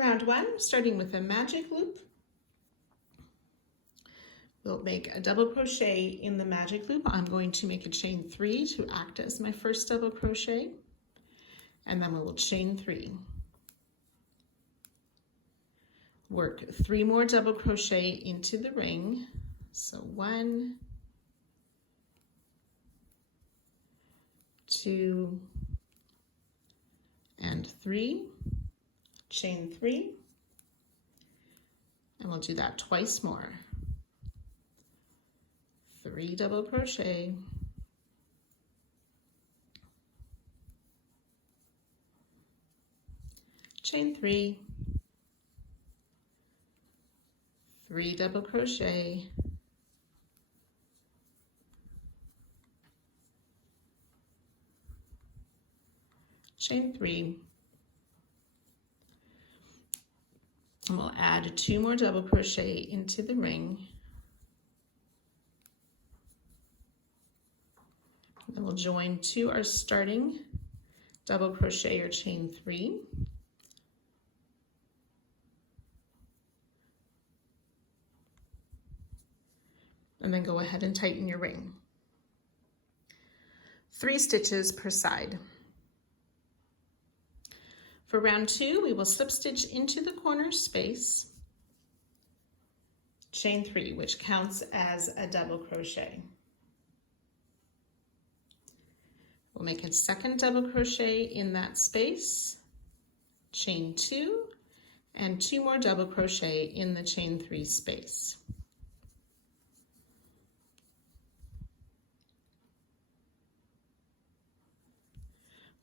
Round 1, starting with a magic loop. We'll make a double crochet in the magic loop. I'm going to make a chain 3 to act as my first double crochet, and then we will chain 3. Work 3 more double crochet into the ring. So 1, 2, and 3, chain 3, and we'll do that twice more. 3 double crochet, chain 3, 3 double crochet, chain 3, and we'll add 2 more double crochet into the ring. Then we'll join to our starting double crochet or chain 3. And then go ahead and tighten your ring. 3 stitches per side. For round 2, we will slip stitch into the corner space, chain 3, which counts as a double crochet. We'll make a second double crochet in that space, chain 2, and 2 more double crochet in the chain 3 space.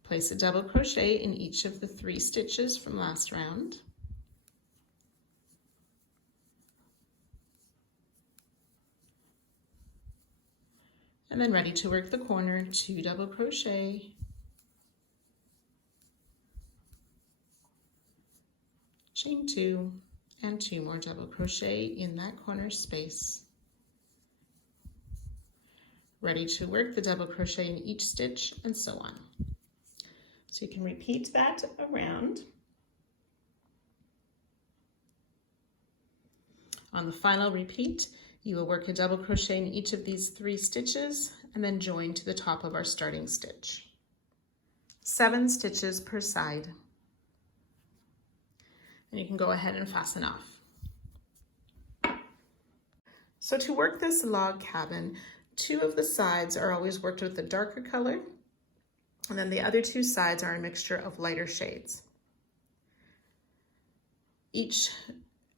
Place a double crochet in each of the 3 stitches from last round. And then ready to work the corner, 2 double crochet, chain 2, and 2 more double crochet in that corner space. Ready to work the double crochet in each stitch, and so on. So you can repeat that around. On the final repeat, you will work a double crochet in each of these 3 stitches and then join to the top of our starting stitch. 7 stitches per side. And you can go ahead and fasten off. So to work this log cabin, 2 of the sides are always worked with a darker color, and then the other 2 sides are a mixture of lighter shades.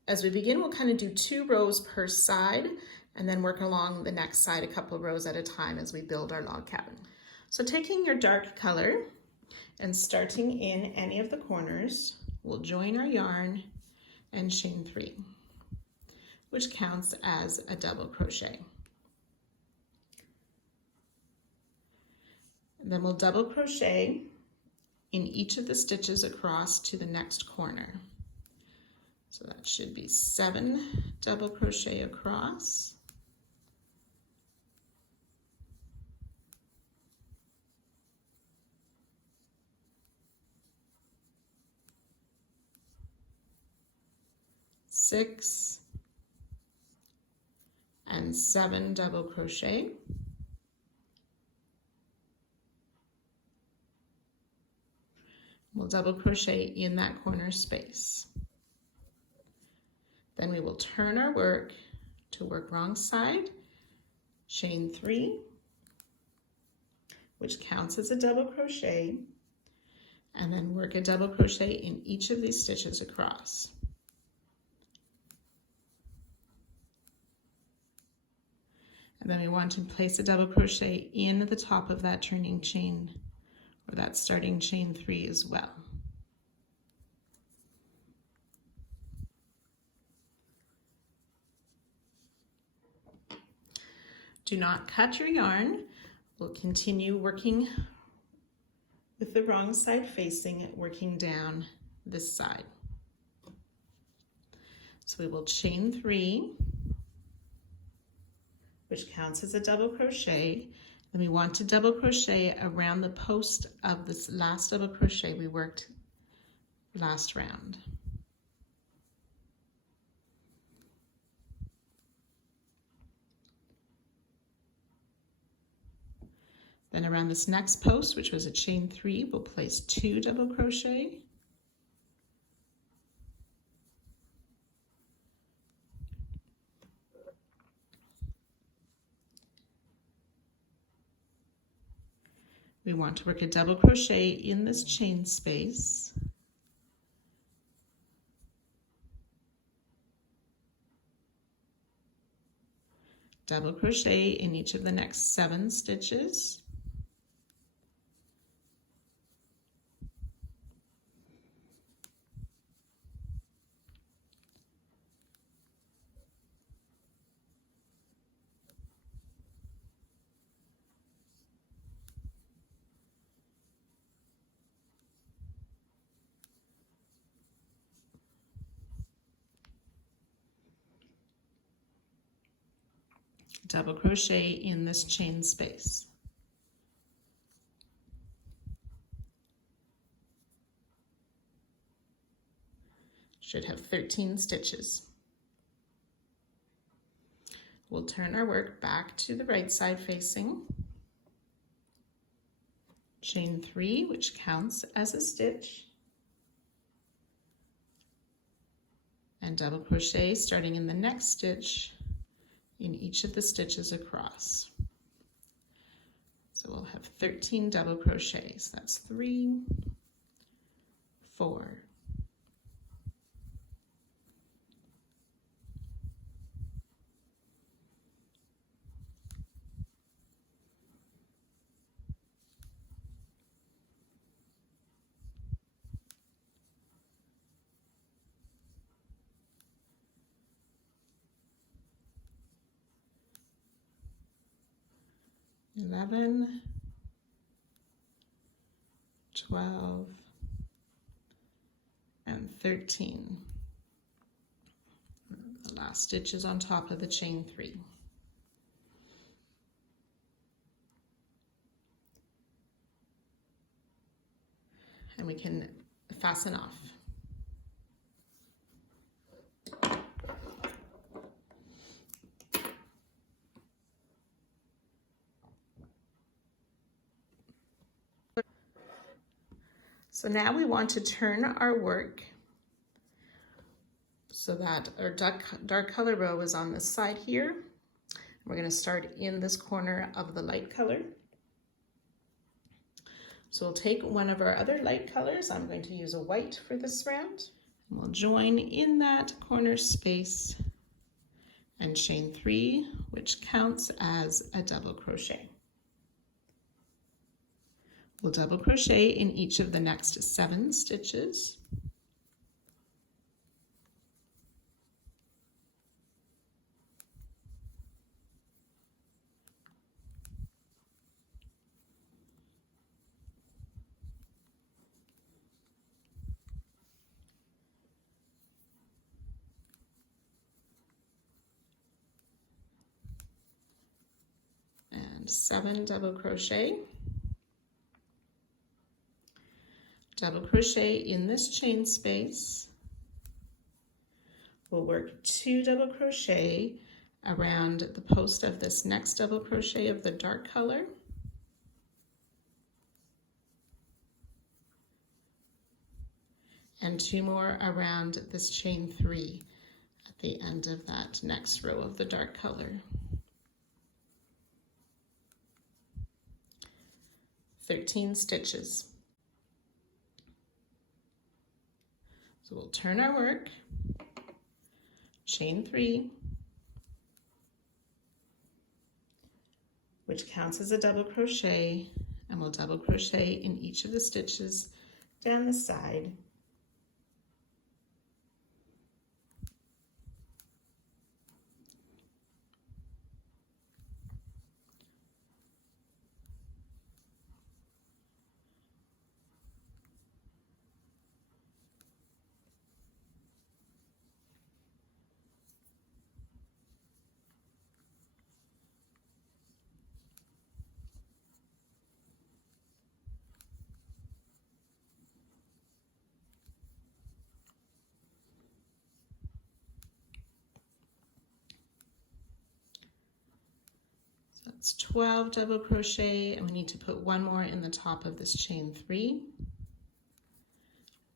As we begin, we'll kind of do 2 rows per side and then work along the next side a couple of rows at a time as we build our log cabin. So taking your dark color and starting in any of the corners, we'll join our yarn and chain 3, which counts as a double crochet. And then we'll double crochet in each of the stitches across to the next corner. So that should be 7 double crochet across. Six and 7 double crochet. We'll double crochet in that corner space. Then we will turn our work to work wrong side, chain 3, which counts as a double crochet, and then work a double crochet in each of these stitches across. And then we want to place a double crochet in the top of that turning chain, or that starting chain 3 as well. Do not cut your yarn. We'll continue working with the wrong side facing, working down this side. So we will chain 3, which counts as a double crochet. Then we want to double crochet around the post of this last double crochet we worked last round. Then around this next post, which was a chain 3, we'll place 2 double crochet. We want to work a double crochet in this chain space. Double crochet in each of the next 7 stitches. Double crochet in this chain space. Should have 13 stitches. We'll turn our work back to the right side facing. Chain 3, which counts as a stitch. And double crochet starting in the next stitch in each of the stitches across. So we'll have 13 double crochets. That's 3, 4, 11, 12, and 13. The last stitch is on top of the chain 3. And we can fasten off. So now we want to turn our work so that our dark color row is on this side here. We're going to start in this corner of the light color. So we'll take one of our other light colors. I'm going to use a white for this round. And we'll join in that corner space and chain 3, which counts as a double crochet. We'll double crochet in each of the next 7 stitches. And 7 double crochet. Double crochet in this chain space. We'll work 2 double crochet around the post of this next double crochet of the dark color. And 2 more around this chain 3 at the end of that next row of the dark color. 13 stitches. So we'll turn our work, chain 3, which counts as a double crochet, and we'll double crochet in each of the stitches down the side. It's 12 double crochet, and we need to put one more in the top of this chain 3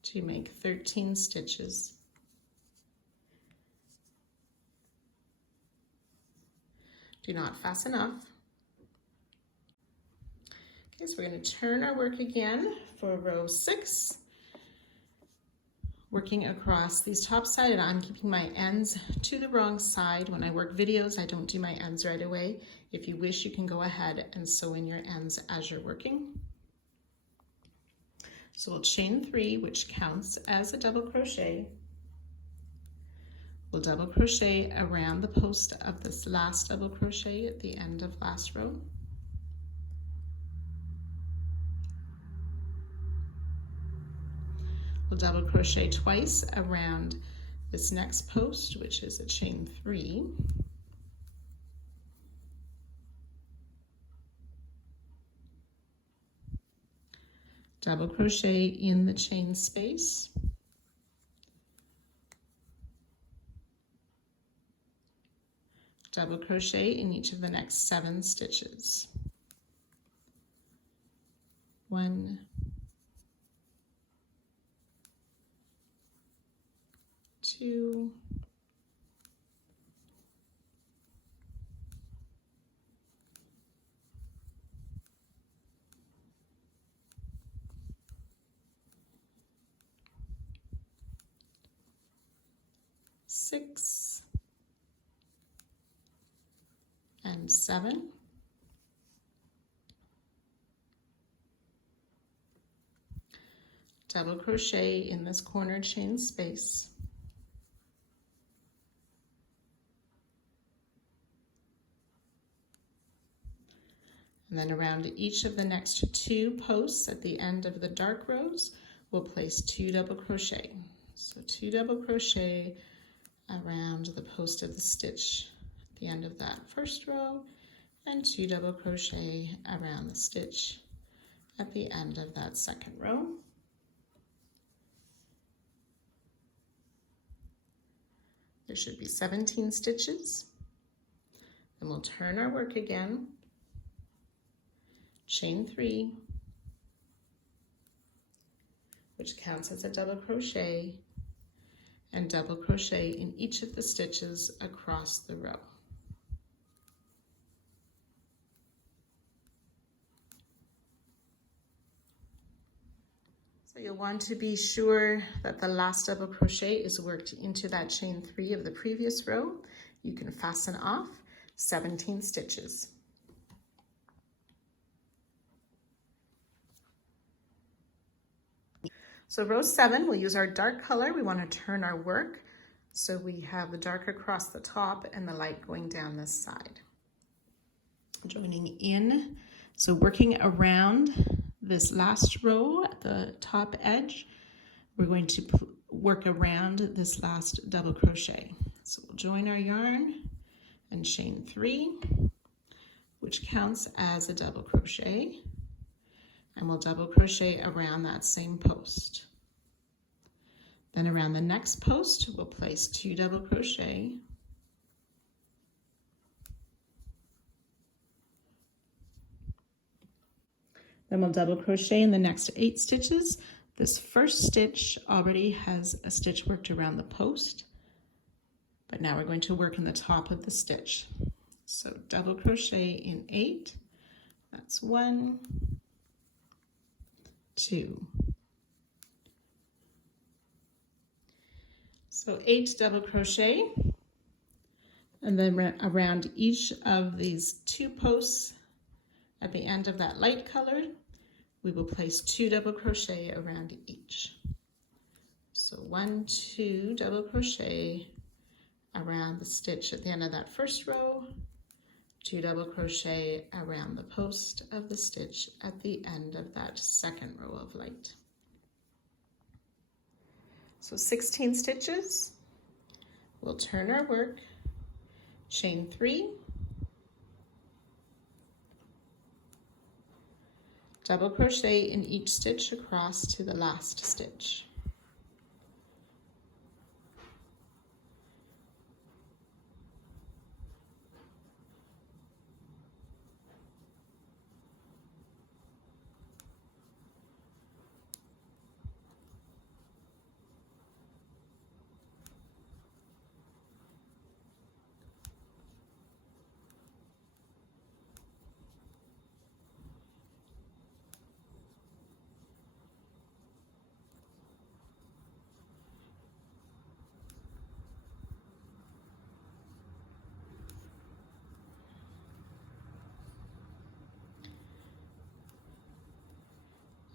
to make 13 stitches. Do not fasten off. Okay, so we're going to turn our work again for row 6. Working across these top side, and I'm keeping my ends to the wrong side. When I work videos, I don't do my ends right away. If you wish, you can go ahead and sew in your ends as you're working. So we'll chain 3, which counts as a double crochet. We'll double crochet around the post of this last double crochet at the end of last row. We'll double crochet twice around this next post, which is a chain 3. Double crochet in the chain space. Double crochet in each of the next 7 stitches. 1, 2, 6, and 7. Double crochet in this corner chain space. And then around each of the next 2 posts at the end of the dark rows, we'll place 2 double crochet. So 2 double crochet around the post of the stitch at the end of that first row, and 2 double crochet around the stitch at the end of that second row. There should be 17 stitches. Then we'll turn our work again. Chain 3, which counts as a double crochet, and double crochet in each of the stitches across the row. So you'll want to be sure that the last double crochet is worked into that chain 3 of the previous row. You can fasten off 17 stitches. So row 7, we'll use our dark color. We want to turn our work so we have the dark across the top and the light going down this side. Joining in, so working around this last row at the top edge, we're going to work around this last double crochet. So we'll join our yarn and chain 3, which counts as a double crochet. And we'll double crochet around that same post. Then around the next post, we'll place 2 double crochet. Then we'll double crochet in the next 8 stitches. This first stitch already has a stitch worked around the post, but now we're going to work in the top of the stitch. So double crochet in 8, that's 1, 2. So 8 double crochet, and then around each of these 2 posts at the end of that light color, we will place 2 double crochet around each. So 1, 2 double crochet around the stitch at the end of that first row, 2 double crochet around the post of the stitch at the end of that second row of light. So 16 stitches. We'll turn our work, chain 3, double crochet in each stitch across to the last stitch.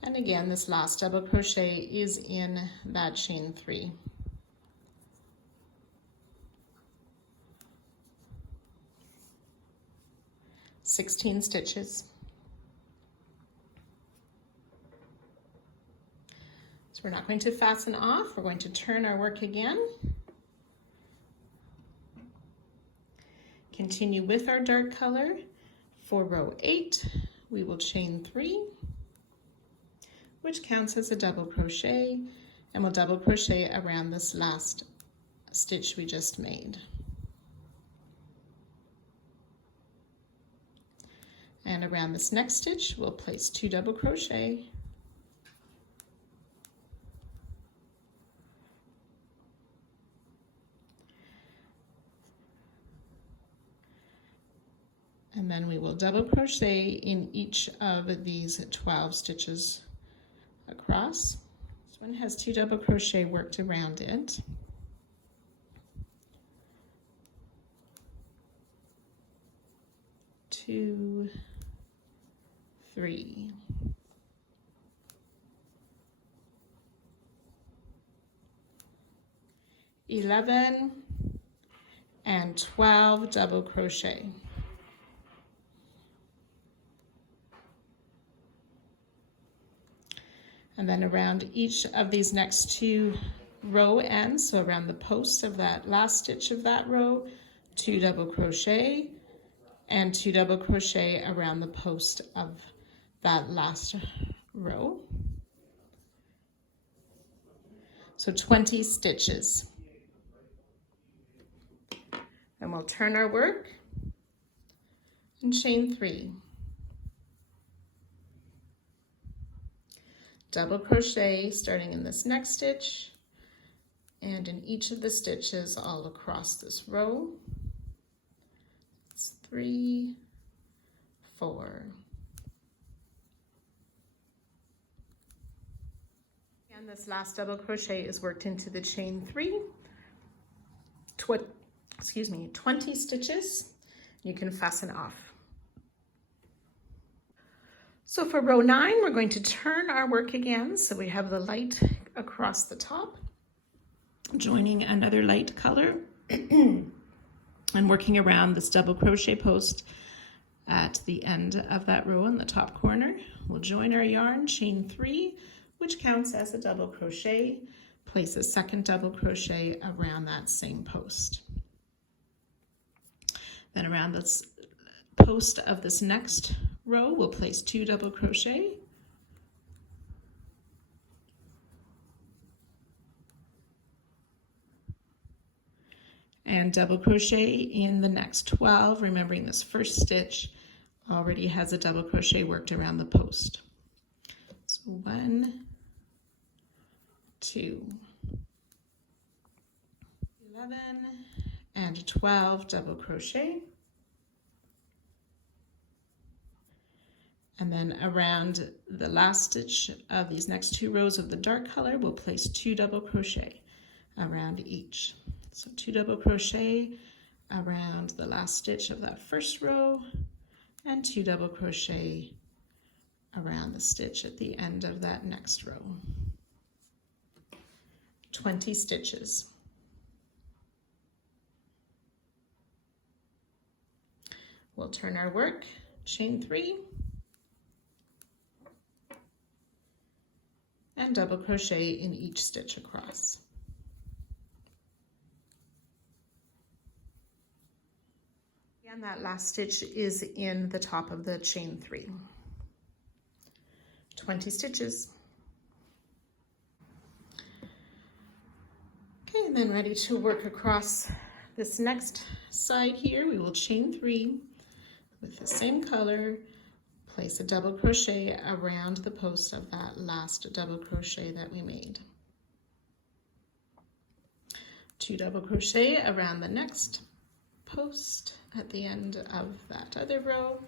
And again, this last double crochet is in that chain 3. (16 stitches). So we're not going to fasten off, we're going to turn our work again. Continue with our dark color. For row 8, we will chain 3, which counts as a double crochet, and we'll double crochet around this last stitch we just made. And around this next stitch, we'll place 2 double crochet, and then we will double crochet in each of these 12 stitches across. This one has 2 double crochet worked around it. Two, 3. (11) and 12 double crochet. And then around each of these next 2 row ends, so around the post of that last stitch of that row, 2 double crochet, and 2 double crochet around the post of that last row. So 20 stitches. And we'll turn our work and chain 3. Double crochet starting in this next stitch and in each of the stitches all across this row. It's 3, 4. And this last double crochet is worked into the chain 3. 20 stitches. You can fasten off. So for row 9, we're going to turn our work again. So we have the light across the top, joining another light color and working around this double crochet post at the end of that row in the top corner. We'll join our yarn, chain 3, which counts as a double crochet. Place a second double crochet around that same post. Then around this post of this next row, we'll place 2 double crochet, and double crochet in the next 12, remembering this first stitch already has a double crochet worked around the post. So 1, 2, 11, and 12 double crochet. And then around the last stitch of these next 2 rows of the dark color, we'll place 2 double crochet around each. So 2 double crochet around the last stitch of that first row, and 2 double crochet around the stitch at the end of that next row. 20 stitches. We'll turn our work, chain 3, and double crochet in each stitch across. And that last stitch is in the top of the chain 3. 20 stitches. Okay, and then ready to work across this next side here. We will chain 3 with the same color. Place a double crochet around the post of that last double crochet that we made. 2 double crochet around the next post at the end of that other row.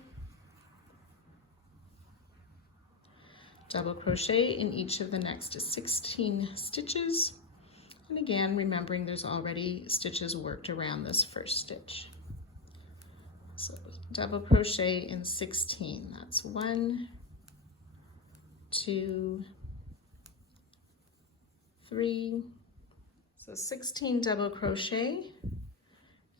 Double crochet in each of the next 16 stitches. And again, remembering there's already stitches worked around this first stitch. So double crochet in 16, that's 1, 2, 3, so 16 double crochet,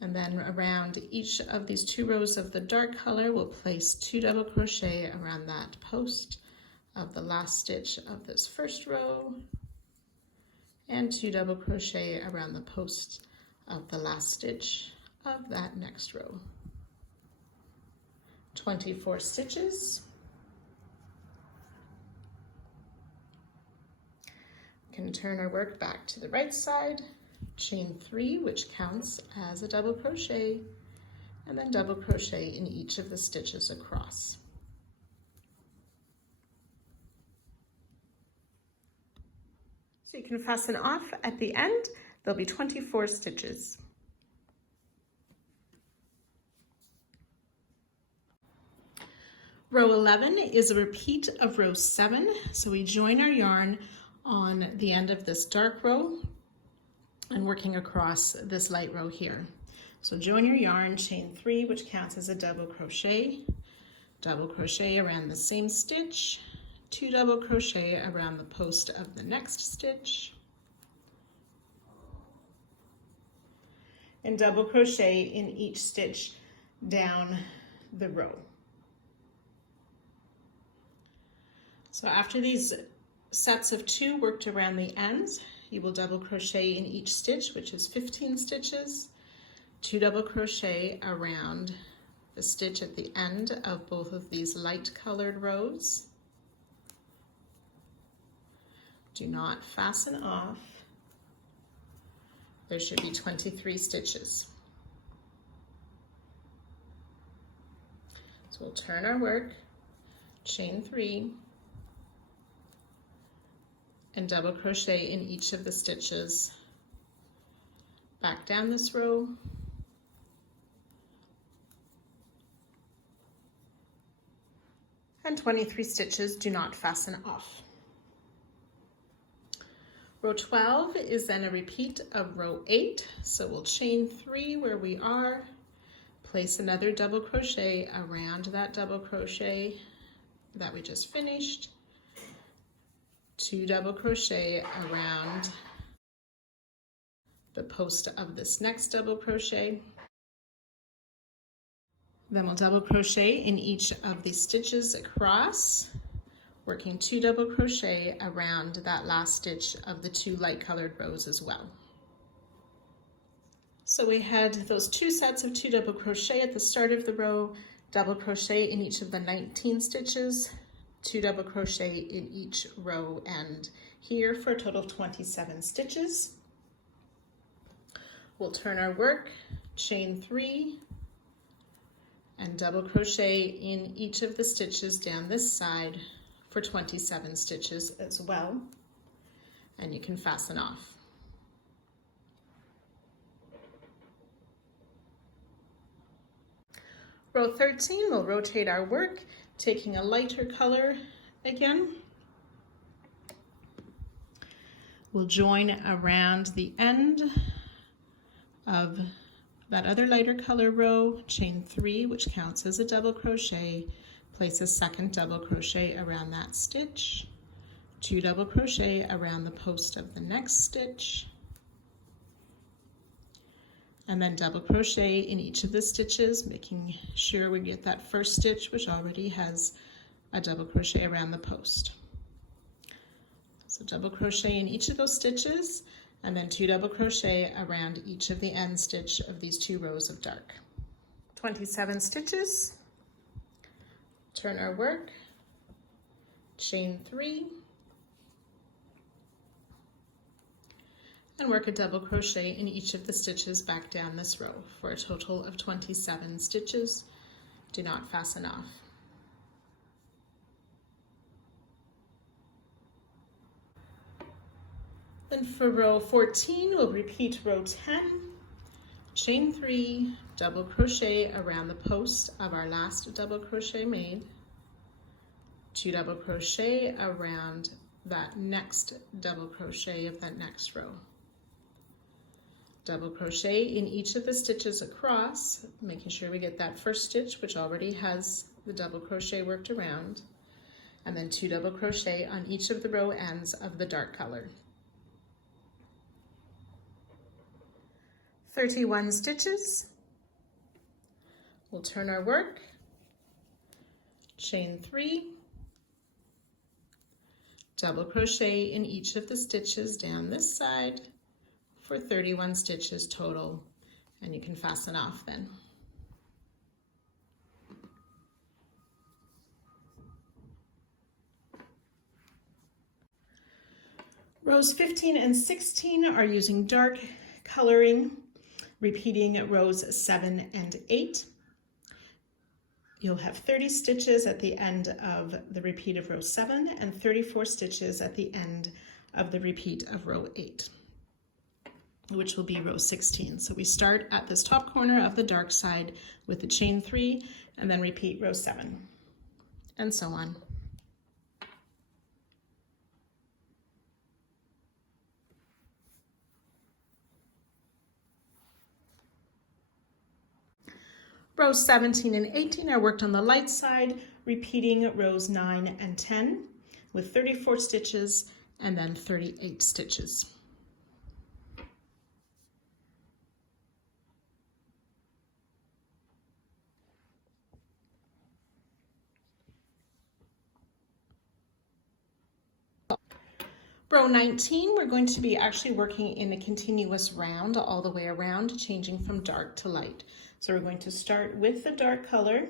and then around each of these 2 rows of the dark color, we'll place 2 double crochet around that post of the last stitch of this first row, and 2 double crochet around the post of the last stitch of that next row. 24 stitches. We can turn our work back to the right side, chain 3, which counts as a double crochet, and then double crochet in each of the stitches across. So you can fasten off at the end. There'll be 24 stitches. Row 11 is a repeat of row 7. So we join our yarn on the end of this dark row and working across this light row here. So join your yarn, chain 3, which counts as a double crochet around the same stitch, 2 double crochet around the post of the next stitch, and double crochet in each stitch down the row. So after these sets of 2 worked around the ends, you will double crochet in each stitch, which is 15 stitches, 2 double crochet around the stitch at the end of both of these light colored rows. Do not fasten off. There should be 23 stitches. So we'll turn our work, chain 3, and double crochet in each of the stitches back down this row, and 23 stitches. Do not fasten off. Row 12 is then a repeat of row 8, so we'll chain 3 where we are, place another double crochet around that double crochet that we just finished, 2 double crochet around the post of this next double crochet. Then we'll double crochet in each of these stitches across, working 2 double crochet around that last stitch of the 2 light colored rows as well. So we had those 2 sets of 2 double crochet at the start of the row, double crochet in each of the 19 stitches, 2 double crochet in each row end here for a total of 27 stitches. We'll turn our work, chain 3, and double crochet in each of the stitches down this side for 27 stitches as well, and you can fasten off. Row 13, we'll rotate our work, taking a lighter color again. We'll join around the end of that other lighter color row, chain 3, which counts as a double crochet, place a second double crochet around that stitch, 2 double crochet around the post of the next stitch, and then double crochet in each of the stitches, making sure we get that first stitch, which already has a double crochet around the post. So double crochet in each of those stitches, and then 2 double crochet around each of the end stitch of these 2 rows of dark. 27 stitches. Turn our work, chain 3, and work a double crochet in each of the stitches back down this row for a total of 27 stitches. Do not fasten off. Then for row 14, we'll repeat row 10, chain 3, double crochet around the post of our last double crochet made, 2 double crochet around that next double crochet of that next row. Double crochet in each of the stitches across, making sure we get that first stitch, which already has the double crochet worked around, and then 2 double crochet on each of the row ends of the dark color. 31 stitches. We'll turn our work, chain 3, double crochet in each of the stitches down this side for 31 stitches total, and you can fasten off then. Rows 15 and 16 are using dark coloring, repeating rows 7 and 8. You'll have 30 stitches at the end of the repeat of row 7 and 34 stitches at the end of the repeat of row 8, which will be row 16. So we start at this top corner of the dark side with the chain 3 and then repeat row 7 and so on. Rows 17 and 18 are worked on the light side, repeating rows 9 and 10 with 34 stitches and then 38 stitches. Row 19, we're going to be actually working in a continuous round all the way around, changing from dark to light. So we're going to start with the dark color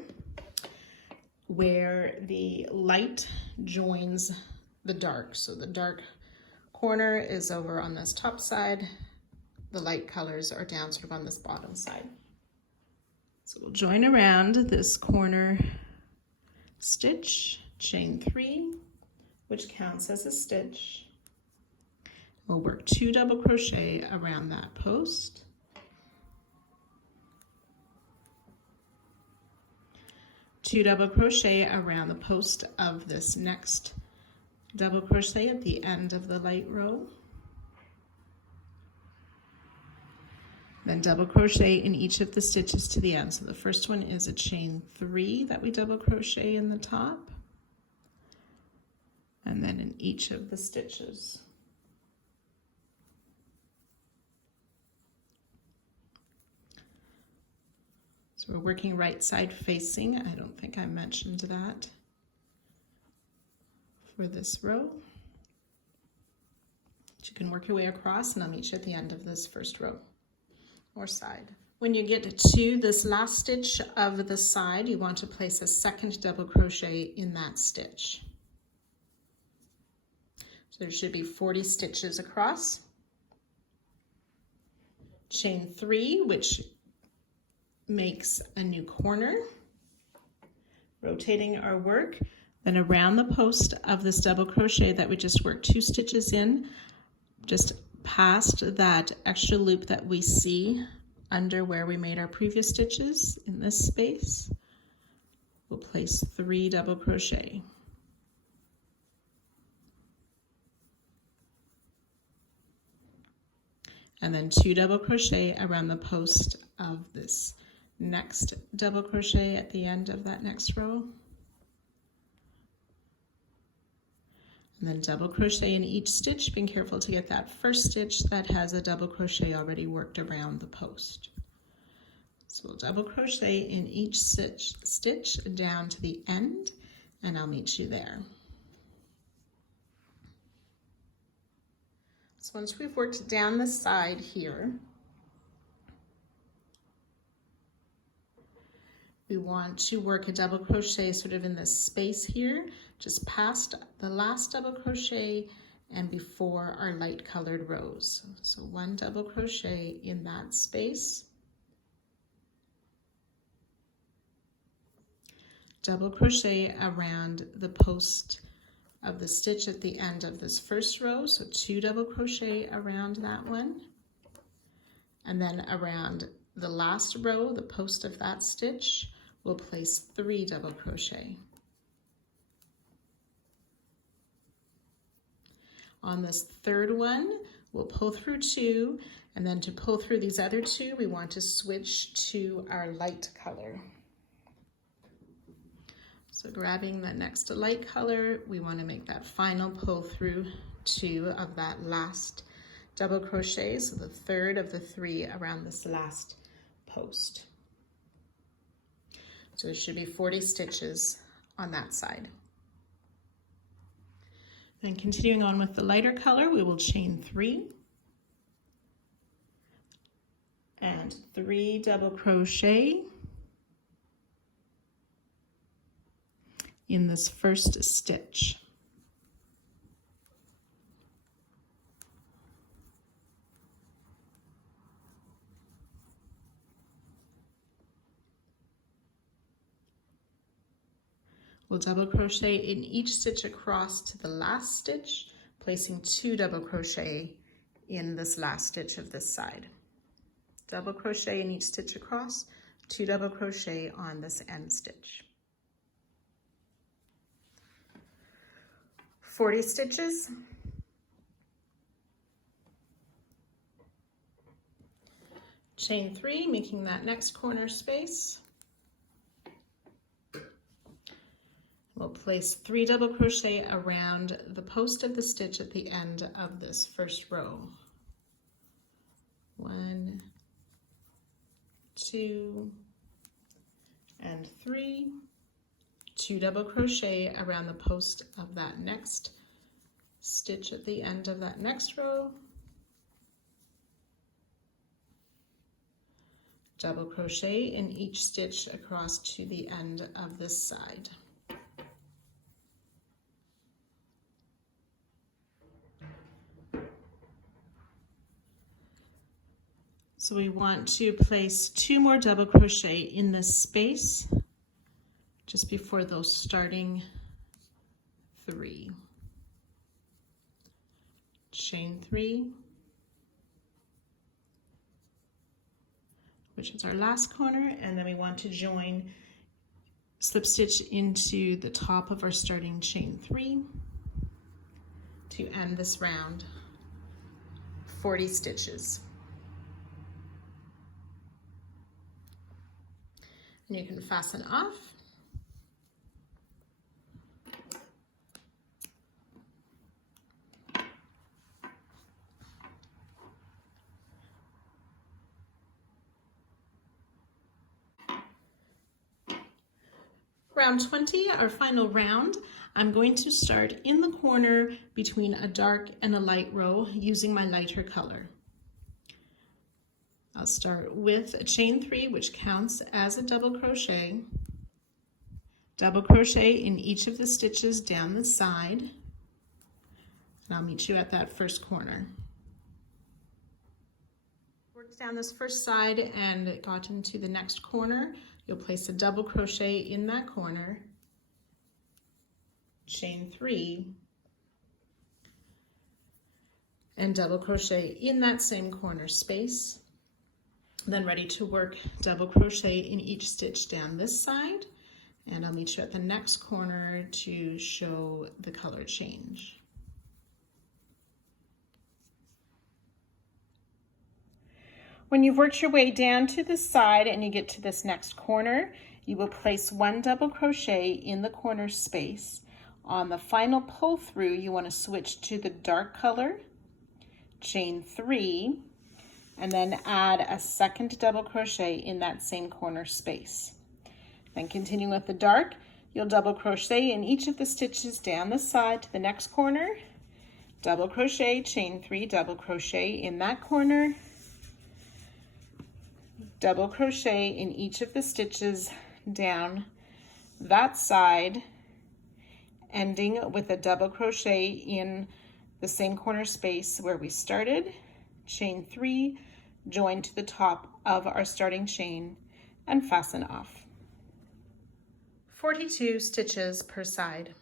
where the light joins the dark. So the dark corner is over on this top side. The light colors are down sort of on this bottom side. So we'll join around this corner stitch, chain 3, which counts as a stitch. We'll work 2 double crochet around that post. Two double crochet around the post of this next double crochet at the end of the light row. Then double crochet in each of the stitches to the end. So the first one is a chain 3 that we double crochet in the top, and then in each of the stitches. So we're working right side facing. I don't think I mentioned that for this row. But you can work your way across, and I'll meet you at the end of this first row or side. When you get to this last stitch of the side, you want to place a second double crochet in that stitch. So there should be 40 stitches across. Chain 3, which makes a new corner, rotating our work, then around the post of this double crochet that we just worked 2 stitches in, just past that extra loop that we see under where we made our previous stitches in this space, we'll place 3 double crochet. And then 2 double crochet around the post of this next double crochet at the end of that next row, and then double crochet in each stitch, being careful to get that first stitch that has a double crochet already worked around the post. So we'll double crochet in each stitch down to the end, and I'll meet you there. So once we've worked down the side here, we want to work a double crochet sort of in this space here, just past the last double crochet and before our light colored rows. So 1 double crochet in that space, double crochet around the post of the stitch at the end of this first row, so 2 double crochet around that one, and then around the last row, the post of that stitch, we'll place 3 double crochet. On this third one, we'll pull through 2, and then to pull through these other 2, we want to switch to our light color. So grabbing that next light color, we want to make that final pull through 2 of that last double crochet, so the third of the 3 around this last post. So there should be 40 stitches on that side. Then continuing on with the lighter color, we will chain 3 and 3 double crochet in this first stitch. We'll double crochet in each stitch across to the last stitch, placing 2 double crochet in this last stitch of this side. Double crochet in each stitch across, 2 double crochet on this end stitch. 40 stitches. Chain 3, making that next corner space. We'll place 3 double crochet around the post of the stitch at the end of this first row. 1, 2, and 3. 2 double crochet around the post of that next stitch at the end of that next row. Double crochet in each stitch across to the end of this side. So we want to place 2 more double crochet in this space just before those starting 3. Chain 3, which is our last corner, and then we want to join, slip stitch into the top of our starting chain 3 to end this round, 40 stitches. And you can fasten off. Round 20, our final round, I'm going to start in the corner between a dark and a light row using my lighter color. I'll start with a chain 3, which counts as a double crochet in each of the stitches down the side, and I'll meet you at that first corner. Worked down this first side and got into the next corner. You'll place a double crochet in that corner, chain 3, and double crochet in that same corner space. Then ready to work double crochet in each stitch down this side, and I'll meet you at the next corner to show the color change. When you've worked your way down to the side and you get to this next corner, you will place 1 double crochet in the corner space. On the final pull through, you want to switch to the dark color, chain 3, and then add a second double crochet in that same corner space. Then continue with the dark, you'll double crochet in each of the stitches down the side to the next corner, double crochet, chain 3, double crochet in that corner, double crochet in each of the stitches down that side, ending with a double crochet in the same corner space where we started, chain 3, join to the top of our starting chain, and fasten off. 42 stitches per side.